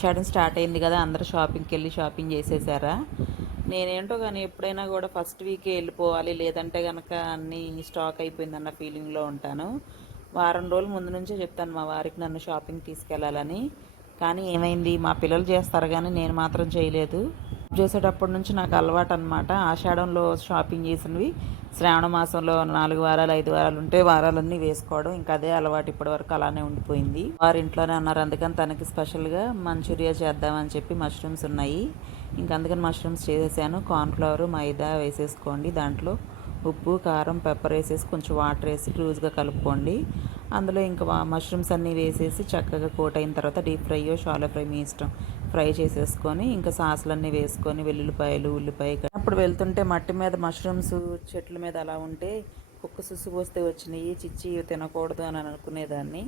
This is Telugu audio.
షాపింగ్ స్టార్ట్ అయింది కదా, అందరూ షాపింగ్కి వెళ్ళి షాపింగ్ చేసేసారా? నేనేంటో కానీ ఎప్పుడైనా కూడా ఫస్ట్ వీకే వెళ్ళిపోవాలి, లేదంటే కనుక అన్నీ స్టాక్ అయిపోయిందన్న ఫీలింగ్లో ఉంటాను. వారం రోజుల ముందు నుంచే చెప్తాను మా వారికి నన్ను షాపింగ్ తీసుకెళ్ళాలని. కానీ ఏమైంది, మా పిల్లలు చేస్తారు కానీ నేను మాత్రం చేయలేదు. చేసేటప్పటి నుంచి నాకు అలవాటు అనమాట. ఆషాఢంలో షాపింగ్ చేసినవి శ్రావణ మాసంలో 4 వారాలు 5 వారాలు ఉంటే వారాలన్నీ వేసుకోవడం, ఇంకా అదే అలవాటు ఇప్పటి వరకు అలానే ఉండిపోయింది. వారు ఇంట్లోనే అన్నారు, అందుకని తనకి స్పెషల్గా మంచూరియా చేద్దామని చెప్పి మష్రూమ్స్ ఉన్నాయి. ఇంక అందుకని మష్రూమ్స్ చేసేసాను. కార్న్ఫ్లవర్ మైదా వేసేసుకోండి, దాంట్లో ఉప్పు కారం పెప్పర్ వేసేసి కొంచెం వాటర్ వేసి లూజ్గా కలుపుకోండి. అందులో ఇంకా మష్రూమ్స్ అన్నీ వేసేసి చక్కగా కోట్ అయిన తర్వాత డీప్ ఫ్రైయో షాలో ఫ్రై మీ ఇష్టం ఫ్రై చేసేసుకొని ఇంకా సాసులన్నీ వేసుకొని వెల్లుల్లిపాయలు ఉల్లిపాయ అప్పుడు వెళ్తుంటే మట్టి మీద మష్రూమ్స్ చెట్ల మీద అలా ఉంటే కుక్క సుసు పోస్తే వచ్చినాయి, చిచ్చి తినకూడదు అని అనుకునేదాన్ని.